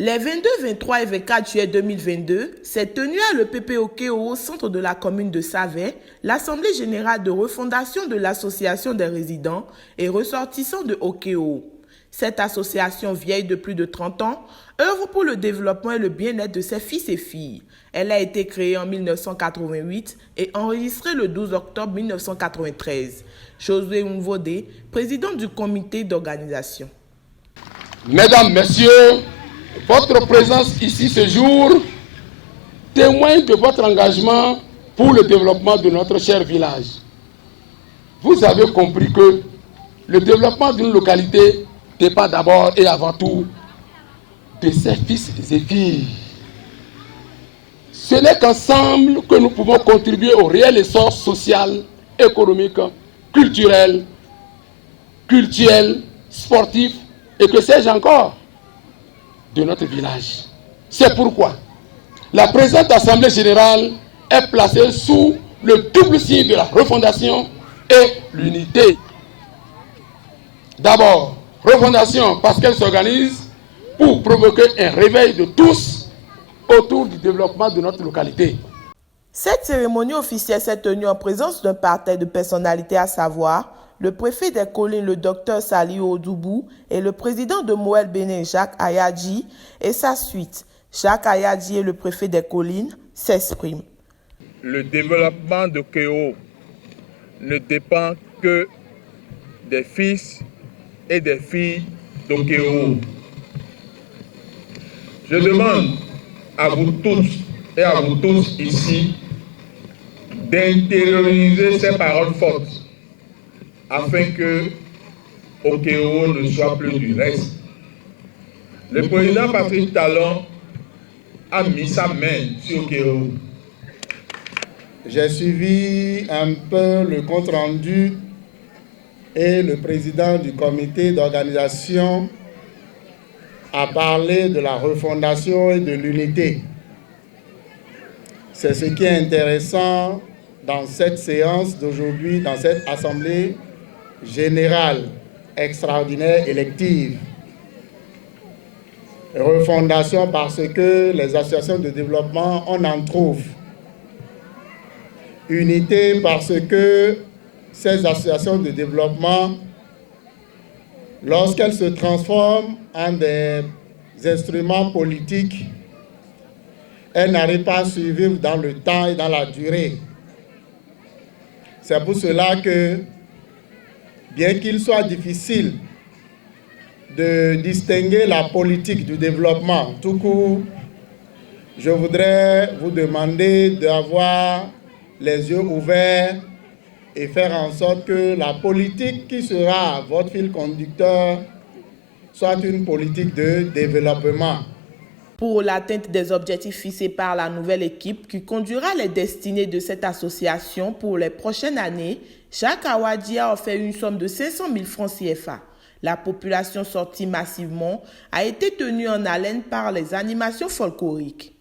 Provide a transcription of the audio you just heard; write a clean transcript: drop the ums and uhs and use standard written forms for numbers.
Les 22, 23 et 24 juillet 2022 s'est tenue à l'EPP Okeo au centre de la commune de Savais l'Assemblée générale de refondation de l'Association des résidents et ressortissants de Okeo. Cette association vieille de plus de 30 ans œuvre pour le développement et le bien-être de ses fils et filles. Elle a été créée en 1988 et enregistrée le 12 octobre 1993. Josué Mvodé, président du comité d'organisation. Mesdames, Messieurs, votre présence ici ce jour témoigne de votre engagement pour le développement de notre cher village. Vous avez compris que le développement d'une localité dépend d'abord et avant tout de ses fils et filles. Ce n'est qu'ensemble que nous pouvons contribuer au réel essor social, économique, culturel, sportif et que sais-je encore de notre village. C'est pourquoi la présente Assemblée générale est placée sous le double signe de la refondation et l'unité. D'abord, refondation parce qu'elle s'organise pour provoquer un réveil de tous autour du développement de notre localité. Cette cérémonie officielle s'est tenue en présence d'un parterre de personnalités, à savoir le préfet des collines, le docteur Saliou Odoubou, et le président de Moël Bénin, Jacques Ayadji, et sa suite. Jacques Ayadji et le préfet des collines s'expriment. Le développement de Okeo ne dépend que des fils et des filles d'Okeo. Je demande à vous toutes et à vous tous ici d'intérioriser ces paroles fortes afin que Okeo ne soit plus du reste. Le président Patrick Talon a mis sa main sur Okeo. J'ai suivi un peu le compte-rendu et le président du comité d'organisation a parlé de la refondation et de l'unité. C'est ce qui est intéressant dans cette séance d'aujourd'hui, dans cette assemblée générale extraordinaire élective. Refondation parce que les associations de développement, on en trouve. Unité parce que ces associations de développement, lorsqu'elles se transforment en des instruments politiques, elles n'arrivent pas à survivre dans le temps et dans la durée. C'est pour cela que, bien qu'il soit difficile de distinguer la politique du développement, tout court, je voudrais vous demander d'avoir les yeux ouverts et faire en sorte que la politique qui sera votre fil conducteur soit une politique de développement. Pour l'atteinte des objectifs fixés par la nouvelle équipe qui conduira les destinées de cette association pour les prochaines années, Jacques Ayadji a offert une somme de 500 000 francs CFA. La population sortie massivement a été tenue en haleine par les animations folkloriques.